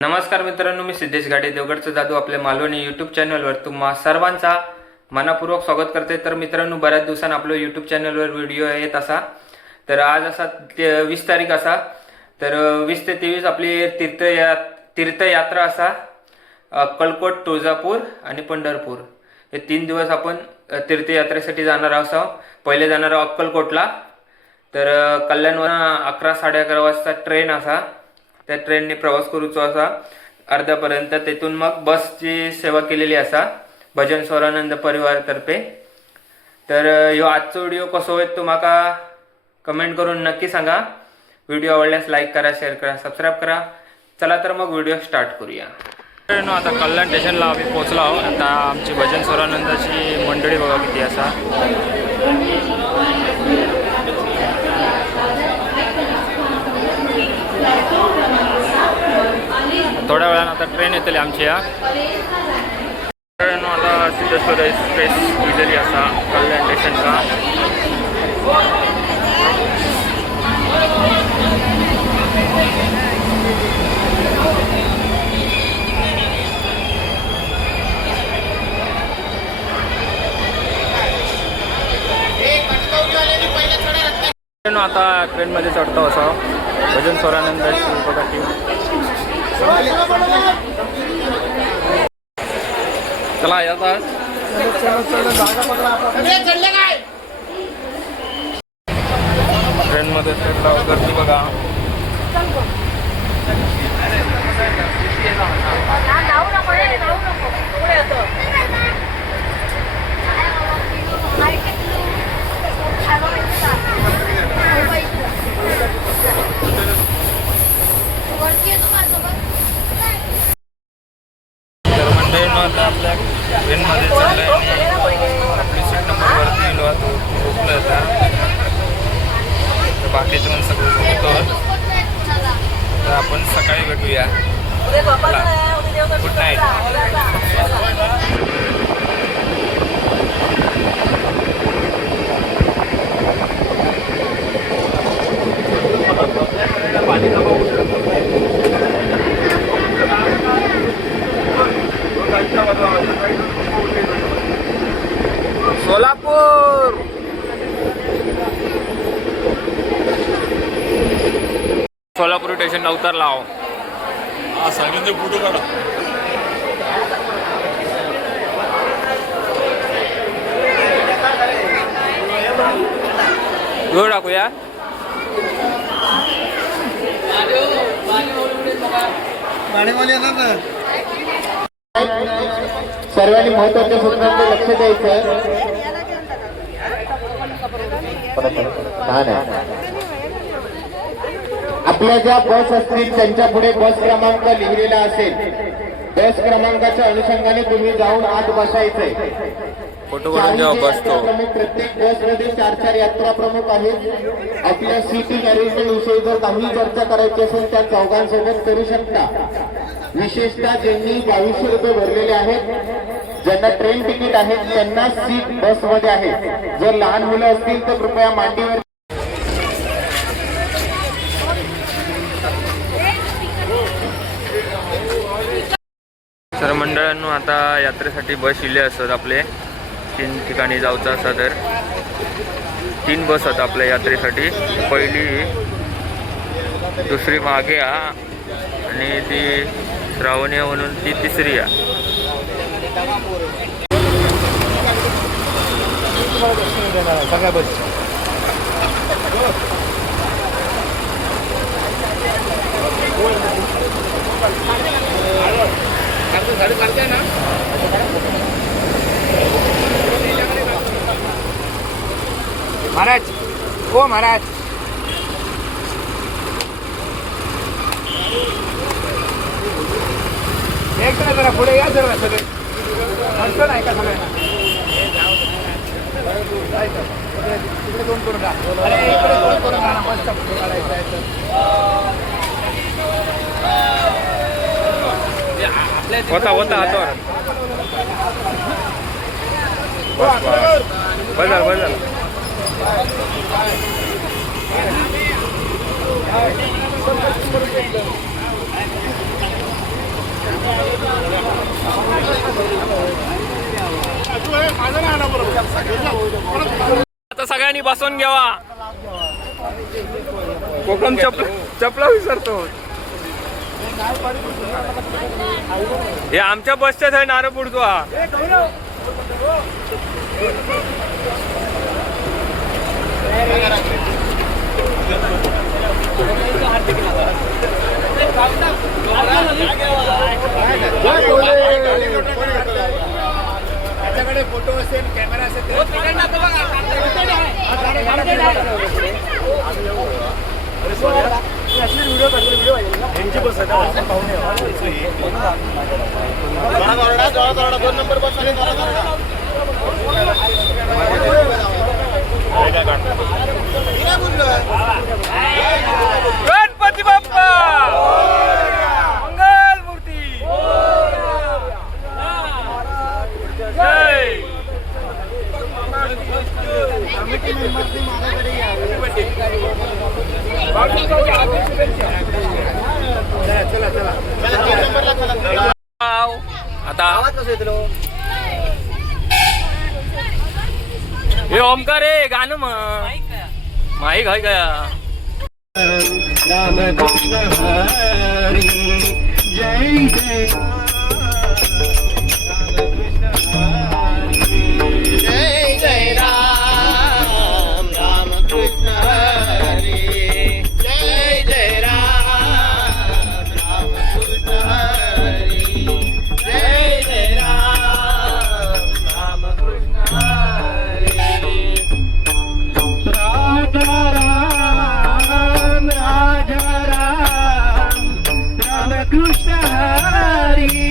नमस्कार मित्रांनो, मी सिद्धेश गाडे देवगडचा जादू आपल्या मालवणी यूट्यूब चॅनलवर तुम्हा सर्वांचा मनापूर्वक स्वागत करते। तर मित्रांनो, बऱ्याच दिवसांनी आपल्या यूट्यूब चॅनलवर व्हिडिओ येत असा। तर आज असा 20 तारीख असा, तर 20 ते 23 आपली तीर्थयात्रा असा अक्कलकोट, तुळजापूर आणि पंढरपूर हे 3 दिवस आपण तीर्थयात्रेसाठी जाणार आहोत। पहिले जाणार आहोत अक्कलकोटला। तर कल्याणवर 11-11:30 वाजता ट्रेन असा, त्या ट्रेनने प्रवास करूचो असा अर्ध्यापर्यंत। तेथून मग बसची सेवा केलेली असा भजन स्वरानंद परिवारातर्फे। तर ह्यो आजचो व्हिडिओ कसो होईल तो माका कमेंट करून नक्की सांगा। व्हिडिओ आवडल्यास लाईक करा, शेअर करा, सबस्क्राईब करा। चला तर मग व्हिडिओ स्टार्ट करूया। आता कल्याण स्टेशनला आम्ही पोहोचलो आहोत। आता आमची भजन स्वरानंदाची मंडळी बघा किती असा। थोड्या वेळानं आता ट्रेन येतली आमची। ट्रेन आता सिद्धेश्वर एक्सप्रेस गेलेली असा कल्याण स्टेशनका। आता ट्रेनमध्ये चढतो असं भजन स्वरानंदाची बघा टीम। चला येतात ट्रेनमध्ये गर्दी बघा। आपल्या ट्रेनमध्ये चाललंय आपली सीट नंबरवरती गेलो होतो, झोपलं होता। तर बाकीचे पण सगळं झोपतो। तर आपण सकाळी भेटूया। Good night. सोलापूर सोलापूर स्टेशनला उतरला आहो। हा सांगितले फोटो काढा। व्हिडिओ टाकूया। सर्वांनी महत्त्वाच्या सूचनांकडे लक्ष द्यायचं। आपल्या ज्या बस असतील त्यांच्या पुढे बस क्रमांक लिहिलेला असेल, बस क्रमांकाच्या अनुषंगाने तुम्ही जाऊन आत बसायचंय। फोटो करून जेव्हा बसतो प्रत्येक बसमध्ये 4-4 यात्रा प्रमुख आहेत। आपल्या सीटिंग अरेंजमेंट विषयी जर काही चर्चा करायची असेल त्या चौघांसोबत करू शकता। विशेषतः ज्यांनी 2200 रुपये भरलेले आहेत, ज्यांना ट्रेन तिकीट आहे त्यांना सीट बसमध्ये आहे। जर लहान मुलं असतील तर कृपया मांडीवर। तर मंडळांनो, आता यात्रेसाठी बस इले असतात। आपले 3 ठिकाणी जाऊचं असा तर 3 बस आहेत आपल्या यात्रेसाठी। पहिली, दुसरी मागे आणि ती श्रावणी म्हणून ती तिसरी आहे। सगळ्या बस ना महाराज। ओ महाराज, एक जरा पुढे या जरा सगळे म्हणतो नाही का सगळ्यांना। इकडे 2 करून टाक। अरे इकडे 2 करून टाका, मस्त फोटो काढायचा आहे तर। होता हातावर बस बस बदल आता सगळ्यांनी बसवून घ्यावा. कोकम चपला विसरतो. हे आमच्या बसच्याच आहे नारळ पुढतो हा. त्याच्याकडे फोटो असेल, कॅमेरा असेल. यांची बस आहे दोन नंबर बस आले. गणपती बाप्पा मंगल मूर्ती जय. चला चला आता हे ओमकार रे गाणं मग माईक आहे का. राम कृष्ण हरी जय जय जय जय राम राम कृष्ण हरी जय जय राम राम कृष्ण हरी जय जय राम राम कृष्ण हरी राधा राम राजा राम राम कृष्ण हरी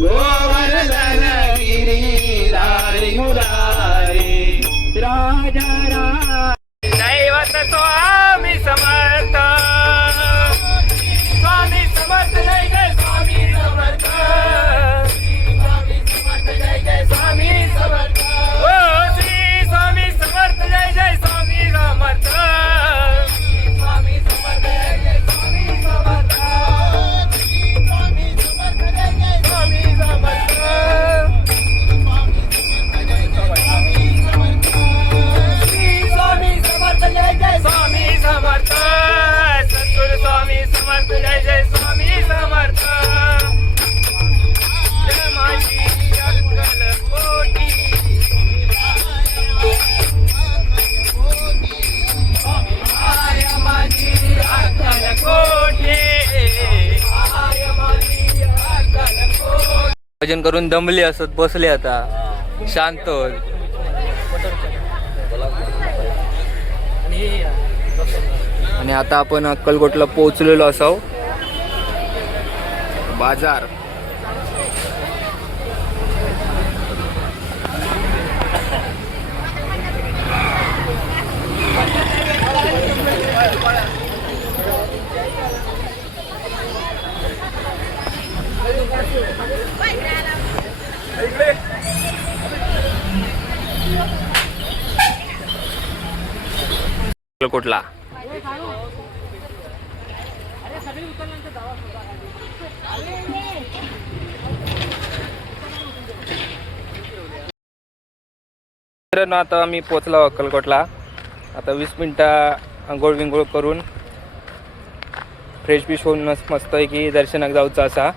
गोवर्धन गिरीधारी मुरारी राजा दैवत स्वामी समर्थ स्वामी समर्थ जय जय स्वामी समर्थ स्वामी समर्थ ओ श्री स्वामी समर्थ जय जय स्वामी समर्थ स्वामी समर्थ जय जय स्वामी समर्थ स्वामी समर्थ जय जय स्वामी समर्थ स्वामी समर्थ जय जय स्वामी समर्थ सद्गुरु स्वामी समर्थ जय जय स्वामी समर्थ जय माझी अक्कल कोटी आय माझी अक्कल कोटी आय माझी अक्कल कोटी. भजन करून दमले असत बसले आता शांत होत. आणि आता आपण अक्कलकोटला पोहोचलेलो असाव. बाजार अक्कलकोटला मित्रांनो, आता आम्ही पोचलो अक्कलकोटला. आता 20 मिनटं आंघोळ विंघोळ करून फ्रेश बिश होऊन मस्त आहे की दर्शनाक जाऊचा असा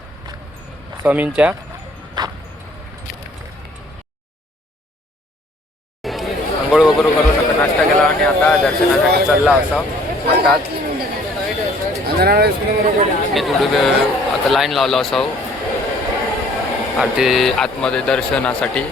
स्वामींच्या. आंघोळ वगैरे करून आता नाश्ता केला आणि आता दर्शनासाठी चालला असा म्हणतात. मी थोडी आता लाईन लावला असाव आरती आतमध्ये दर्शनासाठी.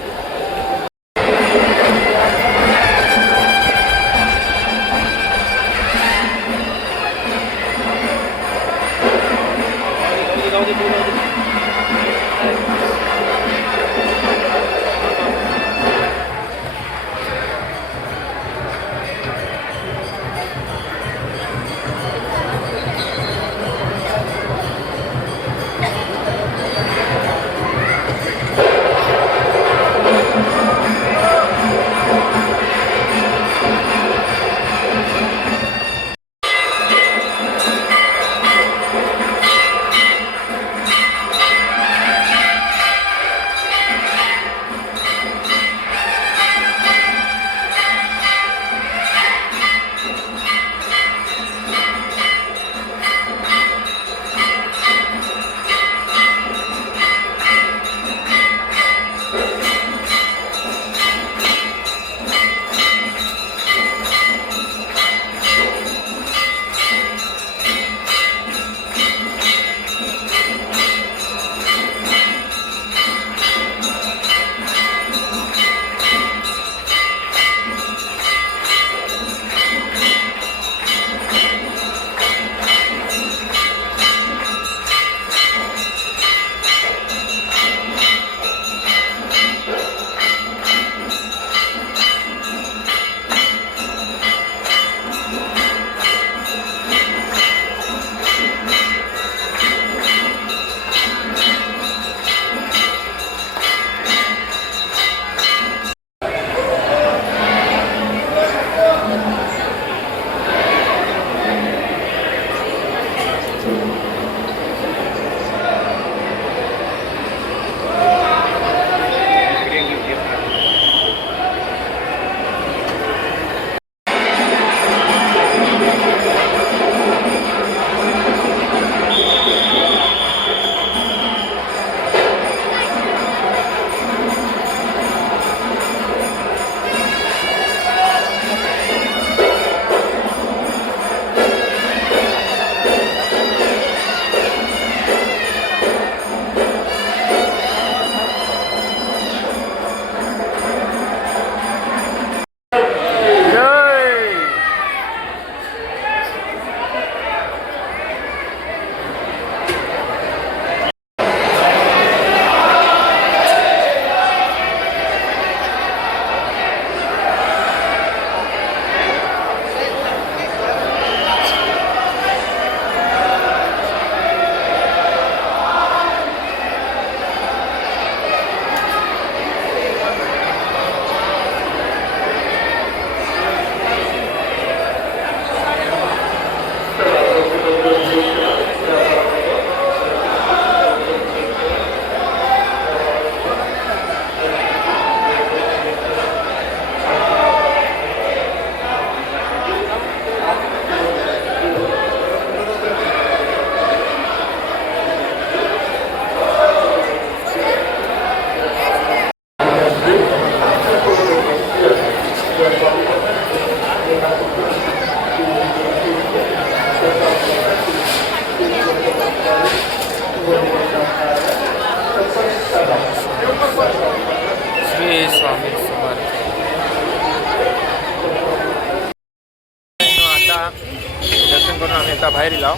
तयारी लाव.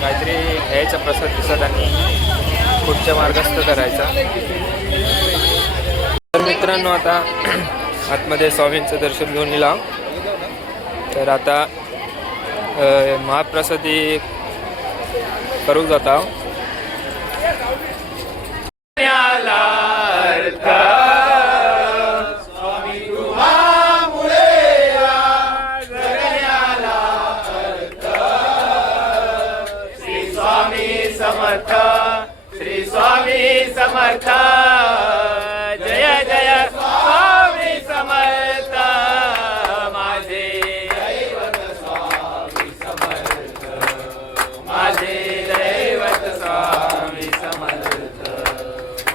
काहीतरी घ्यायचा प्रसाद दिसत आणि पुढच्या मार्गस्थ करायचा. तर मित्रांनो आता आतमध्ये स्वामींचं दर्शन घेऊन येला. तर आता महाप्रसादी करू जाता. समर्थ श्री स्वामी समर्थ जय जय स्वामी समर्थ माझे दैवत स्वामी समर्थ माझे दैवत स्वामी समर्थ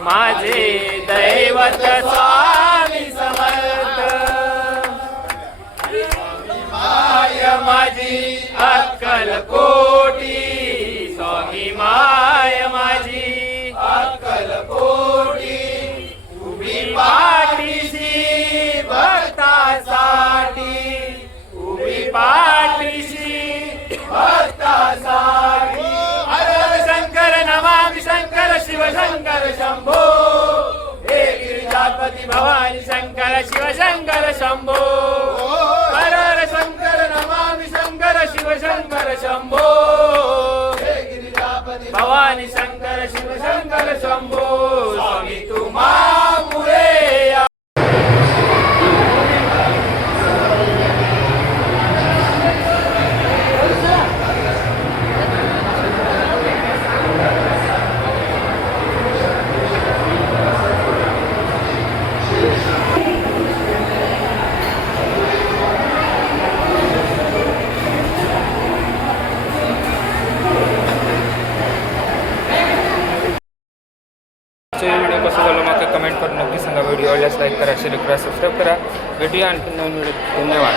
माझे दैवत स्वामी समर्थ माय माझी अक्कल कोटी स्वामी माय माझी अक्कल कोटी उभी पाठीशी भक्तासाठी उभी पाठीशी भक्तासाठी हर हर शंकर नमामि शंकर शिव शंकर शंभो हे गिरिजापती भवानी शंकर शिव शंकर शंभो हर हर शंकर नमामि शंकर शिव शंकर शंभो भवानी शंकर शिव शंकर शंभो स्वामी तुम्हा मुळे व्हिडिओ कसं झालं मग कमेंट करून नक्की सांगा. व्हिडिओ आवडल्यास लाईक करा, शेअर करा, सबस्क्राईब करा. भेटूया आणखी नवीन व्हिडिओ. धन्यवाद.